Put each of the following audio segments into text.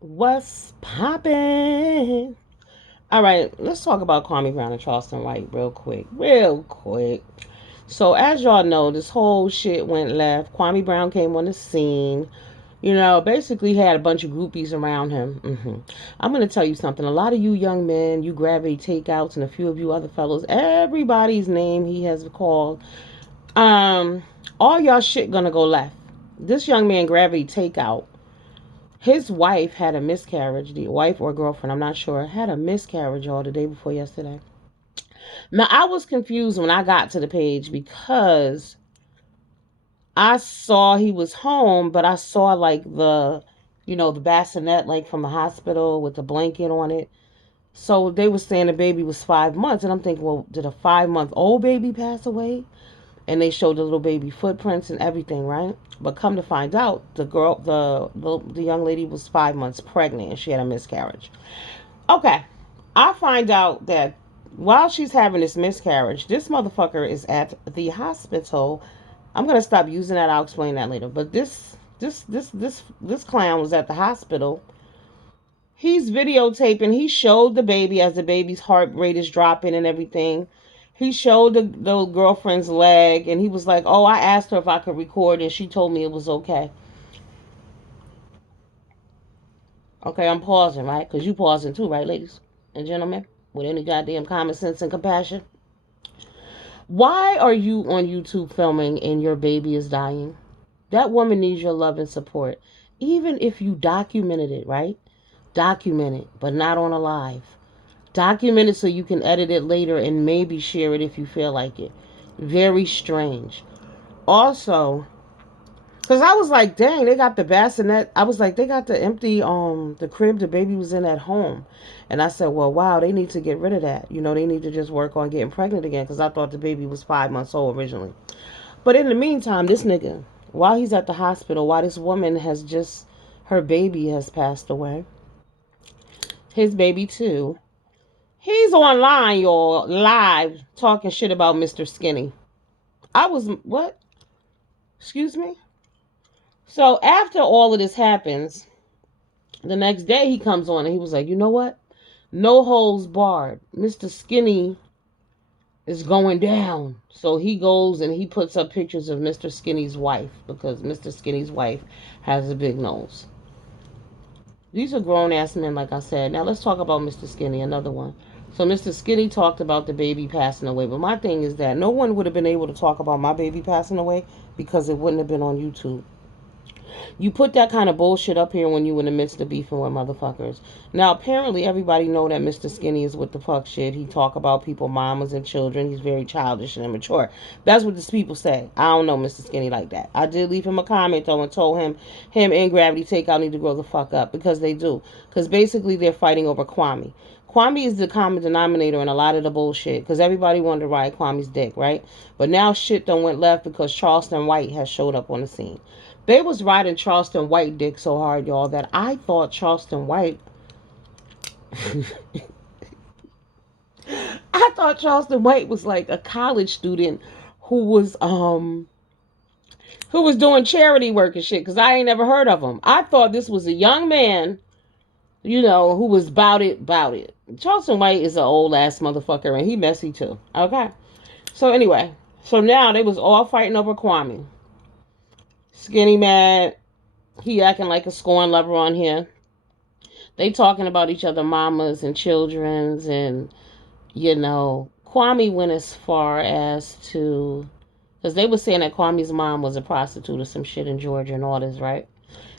What's poppin'? All right, let's talk about Kwame Brown and Charleston White real quick. Real quick. So, as y'all know, this whole shit went left. Kwame Brown came on the scene. Basically had a bunch of groupies around him. I'm going to tell you something. A lot of you young men, you Gravity Takeouts, and a few of you other fellows, everybody's name he has called, um, all y'all shit gonna go left. This young man, Gravity Takeout, his wife had a miscarriage. The wife or girlfriend, I'm not sure, had a miscarriage all the day before yesterday. Now, I was confused when I got to the page because I saw he was home, but I saw like the bassinet like from the hospital with the blanket on it. So they were saying the baby was 5 months, and I'm thinking, well, did a 5 month old baby pass away? And they showed the little baby footprints and everything, right? But come to find out, the young lady was 5 months pregnant and she had a miscarriage. Okay, I find out that while she's having this miscarriage, this motherfucker is at the hospital. I'm gonna stop using that. I'll explain that later. But this clown was at the hospital. He's videotaping. He showed the baby as the baby's heart rate is dropping and everything. He showed the girlfriend's leg, and he was like, "Oh, I asked her if I could record, and she told me it was okay." Okay, I'm pausing, right? Because you pausing too, right, ladies and gentlemen, with any goddamn common sense and compassion. Why are you on YouTube filming and your baby is dying? That woman needs your love and support. Even if you documented it, right? Document it, but not on a live. Document it so you can edit it later and maybe share it if you feel like it. Very strange. Also, because I was like, dang, they got the bassinet. I was like, they got the empty, the crib the baby was in at home. And I said, well, wow, they need to get rid of that. They need to just work on getting pregnant again because I thought the baby was 5 months old originally. But in the meantime, this nigga, while he's at the hospital, while this woman her baby has passed away, his baby too, he's online, y'all, live, talking shit about Mr. Skinny. What? Excuse me? So after all of this happens, the next day he comes on and he was like, you know what? No holds barred. Mr. Skinny is going down. So he goes and he puts up pictures of Mr. Skinny's wife because Mr. Skinny's wife has a big nose. These are grown ass men, like I said. Now let's talk about Mr. Skinny, another one. So Mr. Skinny talked about the baby passing away. But my thing is that no one would have been able to talk about my baby passing away because it wouldn't have been on YouTube. You put that kind of bullshit up here when you in the midst of beefing with motherfuckers. Now, apparently, everybody know that Mr. Skinny is with the fuck shit. He talk about people, mamas and children. He's very childish and immature. That's what these people say. I don't know Mr. Skinny like that. I did leave him a comment, though, and told him and Gravity Takeout need to grow the fuck up because they do. Because basically, they're fighting over Kwame. Kwame is the common denominator in a lot of the bullshit because everybody wanted to ride Kwame's dick, right? But now shit done went left because Charleston White has showed up on the scene. They was riding Charleston White dick so hard, y'all, that I thought Charleston White I thought Charleston White was like a college student who was doing charity work and shit, because I ain't never heard of him. I thought this was a young man, who was bout it. Charleston White is an old ass motherfucker and he messy too. Okay. So anyway, so now they was all fighting over Kwame. Skinny mad. He acting like a scorn lover on here. They talking about each other mamas and children's, and Kwame went as far as to, because they were saying that Kwame's mom was a prostitute or some shit in Georgia and all this, right?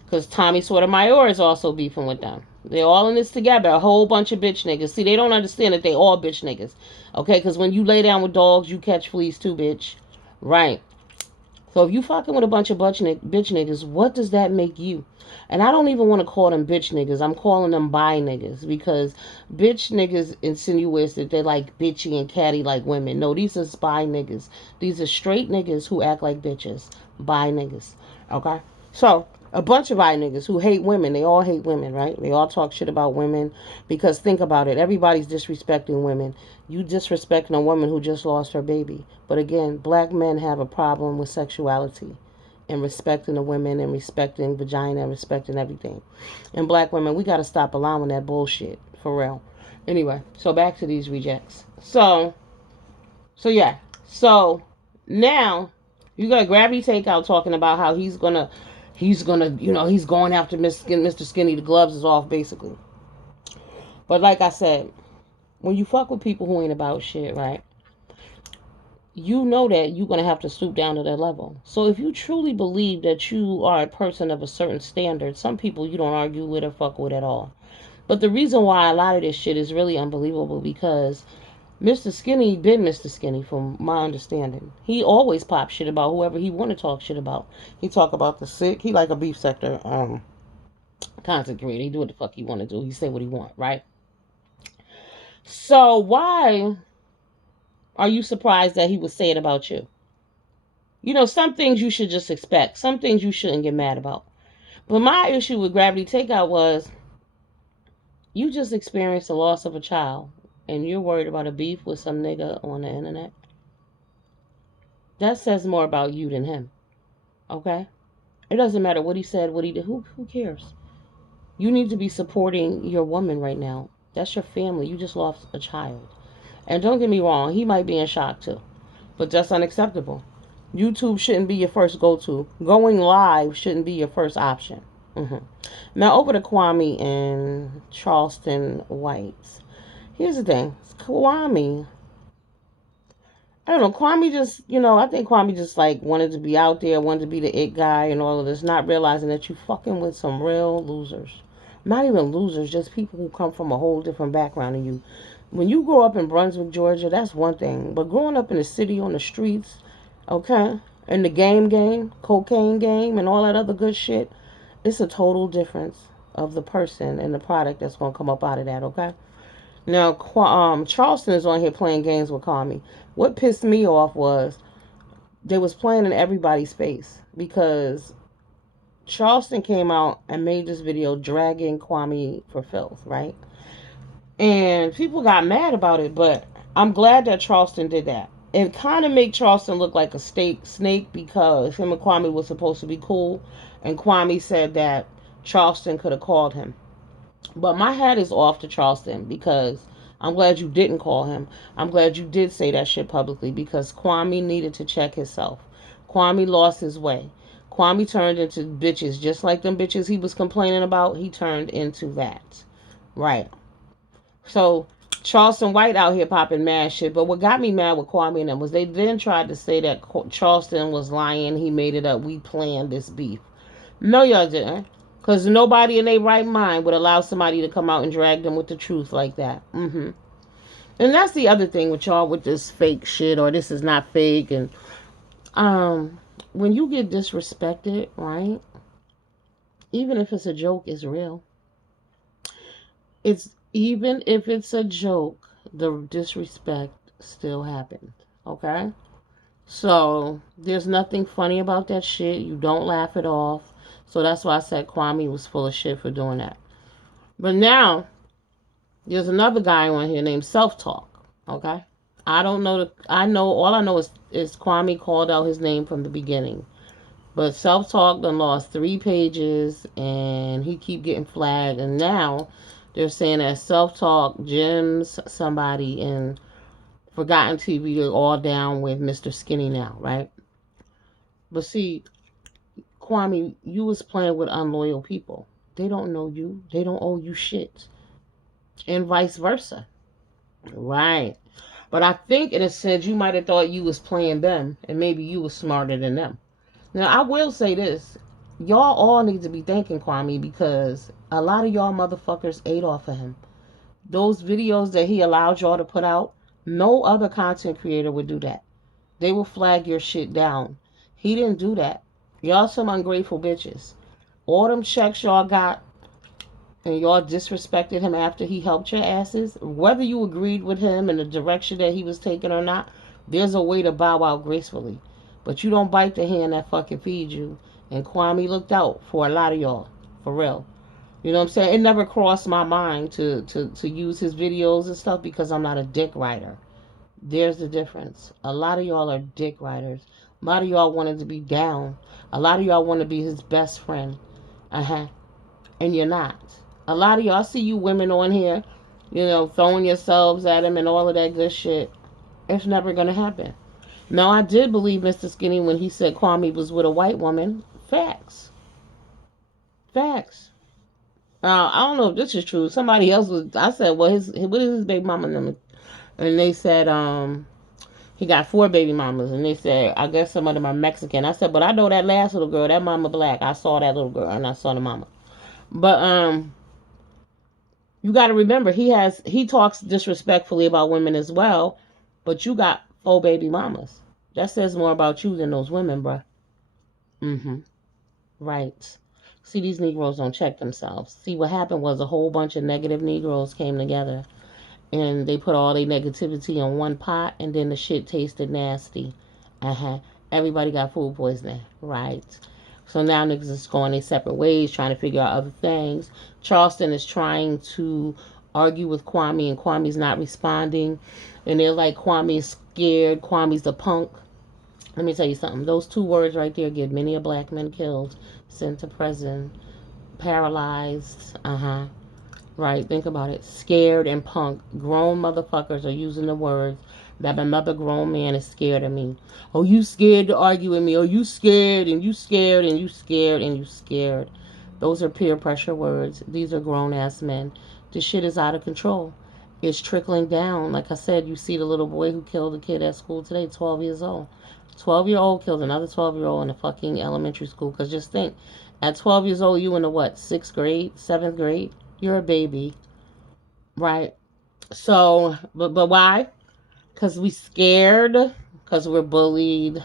Because Tommy Sotomayor is also beefing with them. They're all in this together, a whole bunch of bitch niggas. See, they don't understand that they all bitch niggas, okay? Because when you lay down with dogs, you catch fleas too, bitch. Right. So if you fucking with a bunch of bitch niggas, what does that make you? And I don't even want to call them bitch niggas. I'm calling them bi niggas because bitch niggas insinuates that they're like bitchy and catty like women. No, these are bi niggas. These are straight niggas who act like bitches. Bi niggas. Okay? So, a bunch of bi niggas who hate women. They all hate women, right? They all talk shit about women because think about it. Everybody's disrespecting women. You disrespecting a woman who just lost her baby. But again, black men have a problem with sexuality. and respecting the women and respecting vagina and respecting everything. And black women, we got to stop allowing that bullshit, for real. Anyway, so back to these rejects. So yeah. So now you got Gravity Takeout talking about how he's gonna, he's going after Mr. Skinny. The gloves is off, basically. But like I said, when you fuck with people who ain't about shit, right? You know that you're going to have to stoop down to their level. So if you truly believe that you are a person of a certain standard, some people you don't argue with or fuck with at all. But the reason why a lot of this shit is really unbelievable because Mr. Skinny been Mr. Skinny from my understanding. He always pop shit about whoever he want to talk shit about. He talk about the sick. He like a beef sector content creator. He do what the fuck he want to do. He say what he want, right? So why are you surprised that he would say it about you? You know, some things you should just expect. Some things you shouldn't get mad about. But my issue with Gravity Takeout was you just experienced the loss of a child and you're worried about a beef with some nigga on the internet. That says more about you than him. Okay? It doesn't matter what he said, what he did. Who cares? You need to be supporting your woman right now. That's your family. You just lost a child. And don't get me wrong, he might be in shock too. But that's unacceptable. YouTube shouldn't be your first go-to. Going live shouldn't be your first option. Now over to Kwame and Charleston White. Here's the thing. Kwame, I don't know, Kwame just, I think Kwame just like wanted to be out there, wanted to be the it guy and all of this, not realizing that you fucking with some real losers. Not even losers, just people who come from a whole different background than you. When you grow up in Brunswick, Georgia, that's one thing. But growing up in the city on the streets, okay, and the game, cocaine game, and all that other good shit, it's a total difference of the person and the product that's going to come up out of that, okay? Now, Charleston is on here playing games with Kwame. What pissed me off was they was playing in everybody's face because Charleston came out and made this video dragging Kwame for filth, right? And people got mad about it, but I'm glad that Charleston did that. It kind of made Charleston look like a snake because him and Kwame was supposed to be cool, and Kwame said that Charleston could have called him. But my hat is off to Charleston because I'm glad you didn't call him. I'm glad you did say that shit publicly because Kwame needed to check himself. Kwame lost his way. Kwame turned into bitches just like them bitches he was complaining about. He turned into that. Right. So Charleston White out here popping mad shit. But what got me mad with Kwame and them was they then tried to say that Charleston was lying. He made it up. We planned this beef. No, y'all didn't. Because nobody in their right mind would allow somebody to come out and drag them with the truth like that. And that's the other thing with y'all with this fake shit or this is not fake. And when you get disrespected, right? Even if it's a joke, it's real. Even if it's a joke, the disrespect still happened. Okay? So, there's nothing funny about that shit. You don't laugh it off. So that's why I said Kwame was full of shit for doing that. But now, there's another guy on here named Self Talk. Okay? All I know is Kwame called out his name from the beginning. But Self Talk done lost 3 pages and he keep getting flagged. And now they're saying that Self Talk, Jim's somebody, and Forgotten TV are all down with Mr. Skinny now, right? But see, Kwame, you was playing with unloyal people. They don't know you. They don't owe you shit. And vice versa. Right. But I think in a sense you might have thought you was playing them and maybe you was smarter than them. Now I will say this. Y'all all need to be thanking Kwame because a lot of y'all motherfuckers ate off of him. Those videos that he allowed y'all to put out, no other content creator would do that. They will flag your shit down. He didn't do that. Y'all some ungrateful bitches. All them checks y'all got and y'all disrespected him after he helped your asses. Whether you agreed with him in the direction that he was taking or not, there's a way to bow out gracefully. But you don't bite the hand that fucking feeds you. And Kwame looked out for a lot of y'all. For real. You know what I'm saying? It never crossed my mind to use his videos and stuff because I'm not a dick writer. There's the difference. A lot of y'all are dick writers. A lot of y'all wanted to be down. A lot of y'all want to be his best friend. And you're not. A lot of y'all, see you women on here, throwing yourselves at him and all of that good shit. It's never going to happen. Now, I did believe Mr. Skinny when he said Kwame was with a white woman. Facts. Facts. I don't know if this is true. Somebody else was, I said, well, what is his baby mama name? And they said, he got 4 baby mamas. And they said, I guess some of them are Mexican. I said, but I know that last little girl, that mama black. I saw that little girl and I saw the mama. But, you got to remember, he talks disrespectfully about women as well, but you got 4 baby mamas. That says more about you than those women, bruh. Right. See, these Negroes don't check themselves. See, what happened was a whole bunch of negative Negroes came together and they put all their negativity in one pot and then the shit tasted nasty. Everybody got food poisoning. Right. So now niggas is going their separate ways, trying to figure out other things. Charleston is trying to argue with Kwame, and Kwame's not responding. And they're like, Kwame's scared, Kwame's a punk. Let me tell you something. Those 2 words right there get many a black man killed, sent to prison, paralyzed. Right, think about it. Scared and punk. Grown motherfuckers are using the words that another grown man is scared of me. Oh, you scared to argue with me. Oh, you scared and you scared and you scared and you scared. Those are peer pressure words. These are grown-ass men. This shit is out of control. It's trickling down. Like I said, you see the little boy who killed a kid at school today, 12 years old. 12-year-old killed another 12-year-old in a fucking elementary school. Because just think, at 12 years old, you in the what, 6th grade, 7th grade? You're a baby. Right? So, but why? Because we scared. Because we're bullied.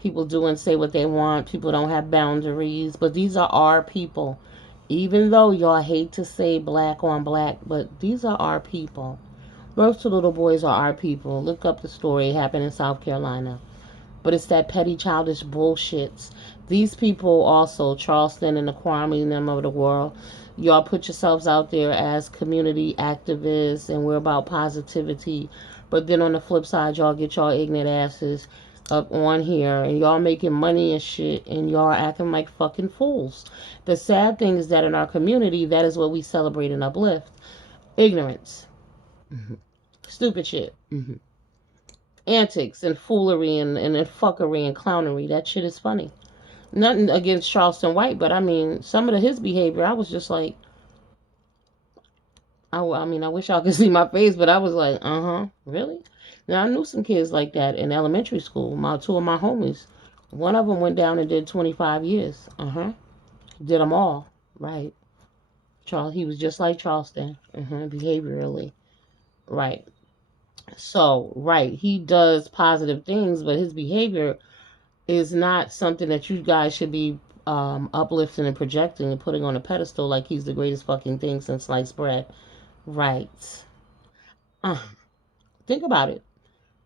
People do and say what they want. People don't have boundaries. But these are our people. Even though y'all hate to say black on black, but these are our people. Those 2 little boys are our people. Look up the story. It happened in South Carolina. But it's that petty, childish bullshit. These people also, Charleston and the Kwame and them of the world, y'all put yourselves out there as community activists and we're about positivity. But then on the flip side, y'all get y'all ignorant asses up on here and y'all making money and shit and y'all acting like fucking fools. The sad thing is that in our community, that is what we celebrate and uplift. Ignorance. Stupid shit. Antics and foolery and fuckery and clownery. That shit is funny. Nothing against Charleston White, but I mean, some of his behavior, I was just like, I wish y'all could see my face, but I was like, really? Now, I knew some kids like that in elementary school. 2 of my homies. One of them went down and did 25 years. Did them all. Right. He was just like Charleston. Behaviorally. Right. So, right. He does positive things, but his behavior is not something that you guys should be uplifting and projecting and putting on a pedestal like he's the greatest fucking thing since sliced bread. Right. Think about it.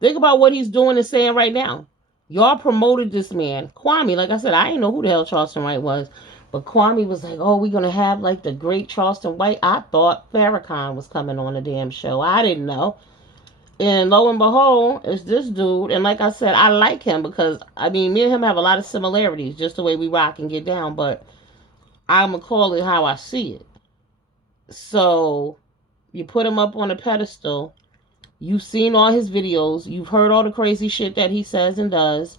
Think about what he's doing and saying right now. Y'all promoted this man. Kwame, like I said, I didn't know who the hell Charleston White was. But Kwame was like, oh, we're going to have like the great Charleston White. I thought Farrakhan was coming on the damn show. I didn't know. And lo and behold, it's this dude. And like I said, I like him because, me and him have a lot of similarities, just the way we rock and get down. But I'm going to call it how I see it. So, you put him up on a pedestal. You've seen all his videos. You've heard all the crazy shit that he says and does.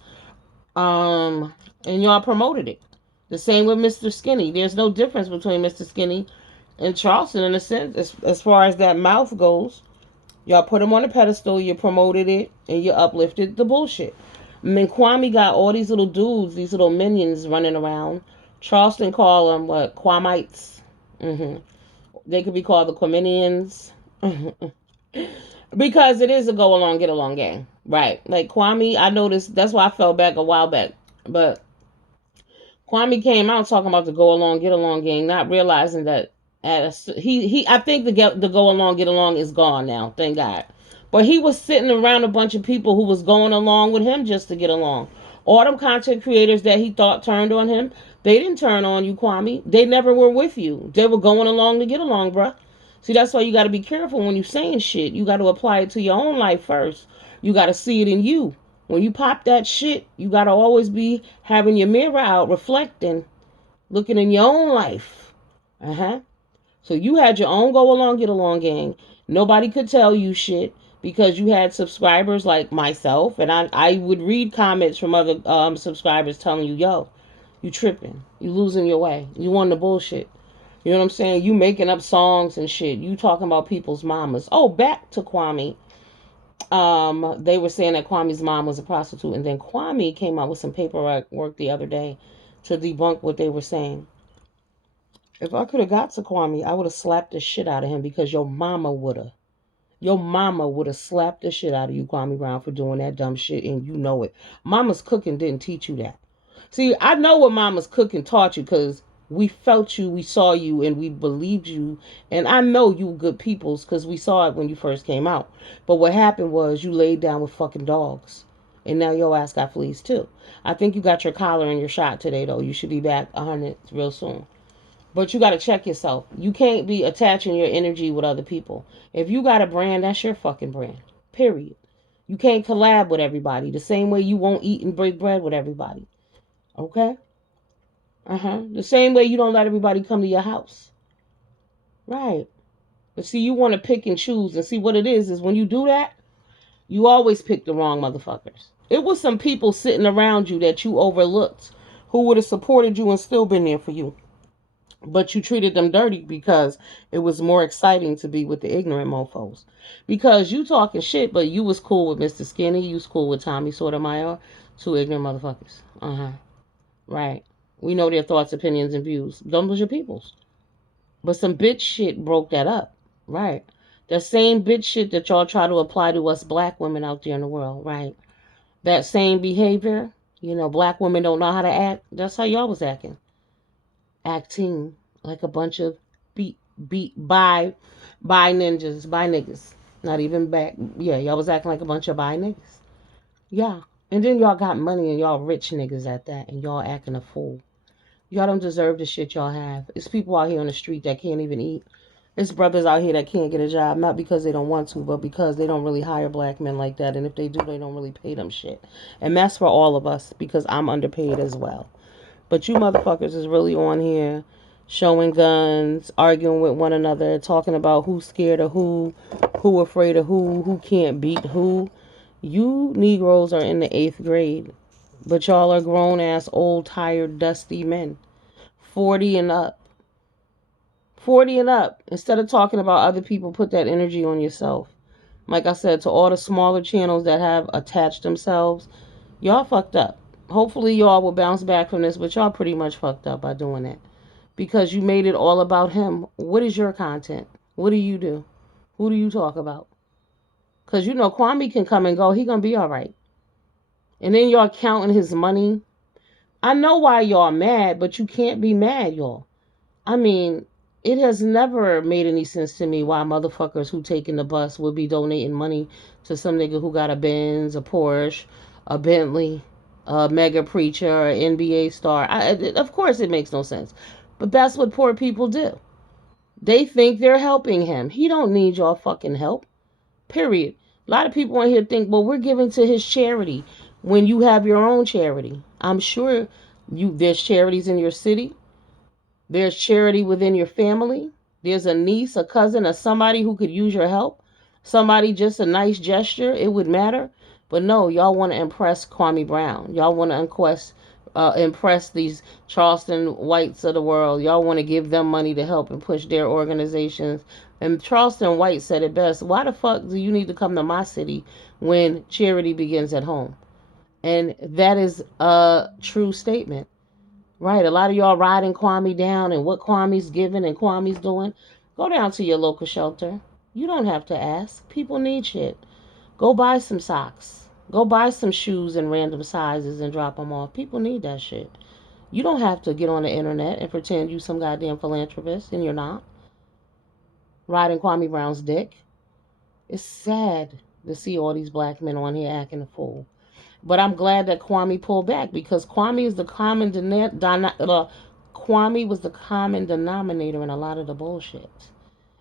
And y'all promoted it. The same with Mr. Skinny. There's no difference between Mr. Skinny and Charleston in a sense, as far as that mouth goes. Y'all put him on a pedestal, you promoted it, and you uplifted the bullshit. Kwame got all these little dudes, these little minions running around. Charleston call them, what, Kwamites? They could be called the Kwaminians. Because it is a go along, get along gang. Right. Like Kwame, I noticed, that's why I fell back a while back. But Kwame came out talking about the go along, get along gang, not realizing that I think the go along, get along is gone now, thank God. But he was sitting around a bunch of people who was going along with him just to get along. All them content creators that he thought turned on him, they didn't turn on you, Kwame. They never were with you. They were going along to get along, bruh. See, that's why you got to be careful when you're saying shit. You got to apply it to your own life first. You got to see it in you When you pop that shit, you gotta always be having your mirror out, reflecting, looking in your own life. So you had your own go along, get along gang. Nobody could tell you shit because you had subscribers like myself, and I would read comments from other subscribers telling you, yo, you tripping, you losing your way, you on the bullshit. You know what I'm saying? You making up songs and shit. You talking about people's mamas. Oh, back to Kwame. They were saying that Kwame's mom was a prostitute, and then Kwame came out with some paperwork the other day to debunk what they were saying. If I could have got to Kwame, I would have slapped the shit out of him because your mama would have. Your mama would have slapped the shit out of you, Kwame Brown, for doing that dumb shit, and you know it. Mama's cooking didn't teach you that. See, I know what Mama's cooking taught you because we felt you, we saw you, and we believed you. And I know you good peoples because we saw it when you first came out. But what happened was you laid down with fucking dogs. And now your ass got fleas too. I think you got your collar and your shot today, though. You should be back 100 real soon. But you got to check yourself. You can't be attaching your energy with other people. If you got a brand, that's your fucking brand. Period. You can't collab with everybody the same way you won't eat and break bread with everybody. Okay? The same way you don't let everybody come to your house. Right. But see, you want to pick and choose. And see, what it is when you do that, you always pick the wrong motherfuckers. It was some people sitting around you that you overlooked who would have supported you and still been there for you. But you treated them dirty because it was more exciting to be with the ignorant mofos. Because you talking shit, but you was cool with Mr. Skinny, you was cool with Tommy Sotomayor, two ignorant motherfuckers. Right. We know their thoughts, opinions, and views. Those was your peoples. But some bitch shit broke that up. Right. The same bitch shit that y'all try to apply to us black women out there in the world. Right. That same behavior, black women don't know how to act. That's how y'all was acting like a bunch of bi niggas. Not even back. Yeah, y'all was acting like a bunch of bi niggas. Yeah. And then y'all got money and y'all rich niggas at that, and y'all acting a fool. Y'all don't deserve the shit y'all have. It's people out here on the street that can't even eat. It's brothers out here that can't get a job, not because they don't want to, but because they don't really hire black men like that. And if they do, they don't really pay them shit. And that's for all of us, because I'm underpaid as well. But you motherfuckers is really on here showing guns, arguing with one another, talking about who's scared of who afraid of who can't beat who. You Negroes are in the 8th grade, but y'all are grown-ass, old, tired, dusty men. 40 and up. 40 and up. Instead of talking about other people, put that energy on yourself. Like I said, to all the smaller channels that have attached themselves, y'all fucked up. Hopefully y'all will bounce back from this, but y'all pretty much fucked up by doing that. Because you made it all about him. What is your content? What do you do? Who do you talk about? Because Kwame can come and go. He gonna be all right. And then y'all counting his money. I know why y'all mad, but you can't be mad, y'all. I mean, it has never made any sense to me why motherfuckers who taking the bus would be donating money to some nigga who got a Benz, a Porsche, a Bentley, a mega preacher, an NBA star. Of course it makes no sense. But that's what poor people do. They think they're helping him. He don't need y'all fucking help. Period. A lot of people on here think, well, we're giving to his charity when you have your own charity. I'm sure there's charities in your city. There's charity within your family. There's a niece, a cousin, or somebody who could use your help. Somebody, just a nice gesture, it would matter. But no, y'all want to impress Kwame Brown. Y'all want to impress these Charleston whites of the world. Y'all want to give them money to help and push their organizations. And Charleston White said it best. Why the fuck do you need to come to my city when charity begins at home? And that is a true statement. Right, a lot of y'all riding Kwame down and what Kwame's giving and Kwame's doing. Go down to your local shelter. You don't have to ask. People need shit. Go buy some socks. Go buy some shoes in random sizes and drop them off. People need that shit. You don't have to get on the internet and pretend you some goddamn philanthropist, and you're not. Riding Kwame Brown's dick. It's sad to see all these black men on here acting a fool. But I'm glad that Kwame pulled back, because Kwame is the Kwame was the common denominator in a lot of the bullshit.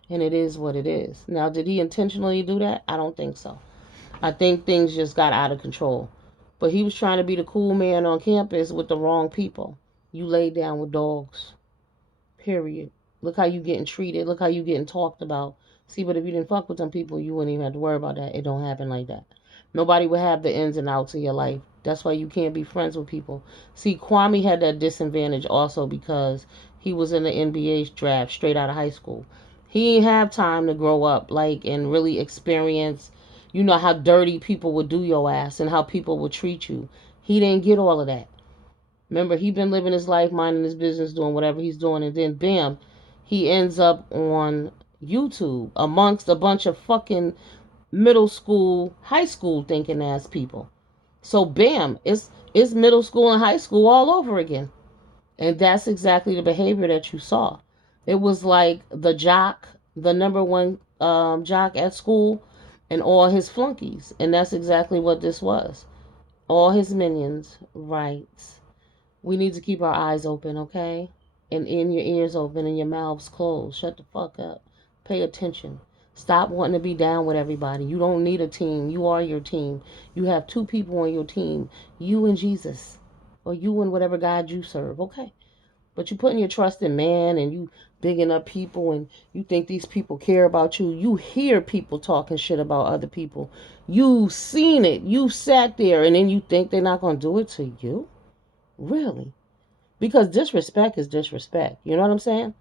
And it is what it is. Now, did he intentionally do that? I don't think so. I think things just got out of control. But he was trying to be the cool man on campus with the wrong people. You laid down with dogs. Period. Look how you getting treated. Look how you getting talked about. See, but if you didn't fuck with them people, you wouldn't even have to worry about that. It don't happen like that. Nobody would have the ins and outs of your life. That's why you can't be friends with people. See, Kwame had that disadvantage also because he was in the NBA draft straight out of high school. He didn't have time to grow up like and really experience, how dirty people would do your ass and how people would treat you. He didn't get all of that. Remember, he been living his life, minding his business, doing whatever he's doing, and then bam, he ends up on YouTube amongst a bunch of fucking middle school, high school thinking ass people. So bam, it's middle school and high school all over again. And that's exactly the behavior that you saw. It was like the jock, the number one jock at school, and all his flunkies. And that's exactly what this was. All his minions, right? We need to keep our eyes open, okay? And your ears open and your mouths closed. Shut the fuck up. Pay attention. Stop wanting to be down with everybody. You don't need a team. You are your team. You have two people on your team. You and Jesus. Or you and whatever God you serve, okay? But you putting your trust in man and you bigging up people and you think these people care about you. You hear people talking shit about other people. You've seen it. You sat there and then you think they're not going to do it to you? Really? Because disrespect is disrespect. You know what I'm saying?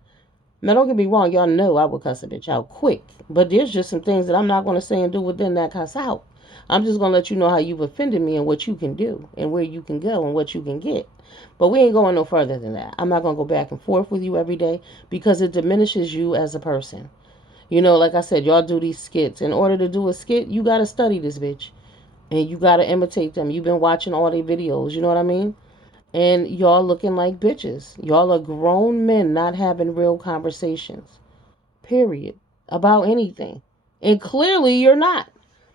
Now, don't get me wrong. Y'all know I would cuss a bitch out quick. But there's just some things that I'm not going to say and do within that cuss out. I'm just going to let you know how you've offended me and what you can do and where you can go and what you can get. But we ain't going no further than that. I'm not going to go back and forth with you every day because it diminishes you as a person. Like I said, y'all do these skits. In order to do a skit, you got to study this bitch. And you got to imitate them. You've been watching all their videos. You know what I mean? And y'all looking like bitches. Y'all are grown men not having real conversations. Period. About anything. And clearly you're not.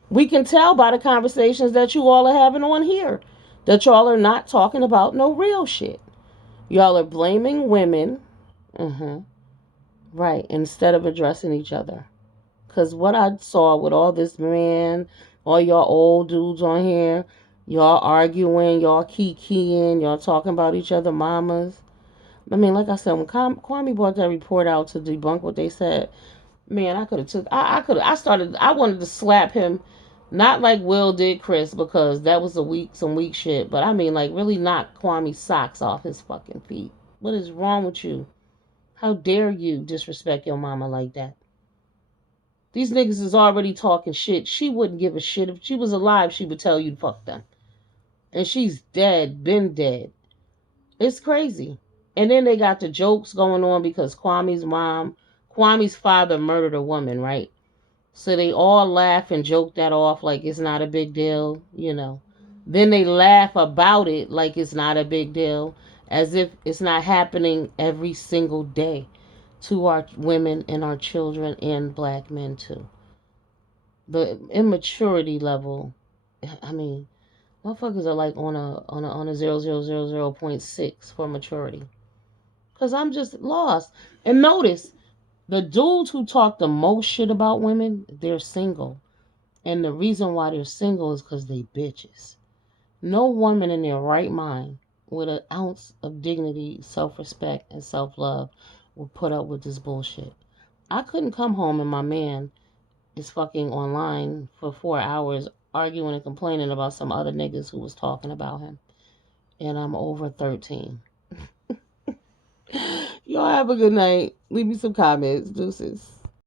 We can tell by the conversations that you all are having on here that y'all are not talking about no real shit. Y'all are blaming women. Right. Instead of addressing each other. Because what I saw with all this man, all y'all old dudes on here, y'all arguing, y'all kikiing, y'all talking about each other mamas. I mean, like I said, when Kwame brought that report out to debunk what they said, man, I wanted to slap him, not like Will did Chris, because that was some weak shit, but I mean, like, really knock Kwame's socks off his fucking feet. What is wrong with you? How dare you disrespect your mama like that? These niggas is already talking shit. She wouldn't give a shit. If she was alive, she would tell you to fuck them. And she's dead, been dead. It's crazy. And then they got the jokes going on because Kwame's father murdered a woman, right? So they all laugh and joke that off like it's not a big deal. Then they laugh about it like it's not a big deal, as if it's not happening every single day to our women and our children and black men too. The immaturity level, I mean, motherfuckers are like on a 0.6 for maturity. Cause I'm just lost. And notice the dudes who talk the most shit about women, they're single. And the reason why they're single is because they bitches. No woman in their right mind with an ounce of dignity, self-respect, and self-love will put up with this bullshit. I couldn't come home and my man is fucking online for 4 hours arguing and complaining about some other niggas who was talking about him. And I'm over 13. Y'all have a good night. Leave me some comments. Deuces.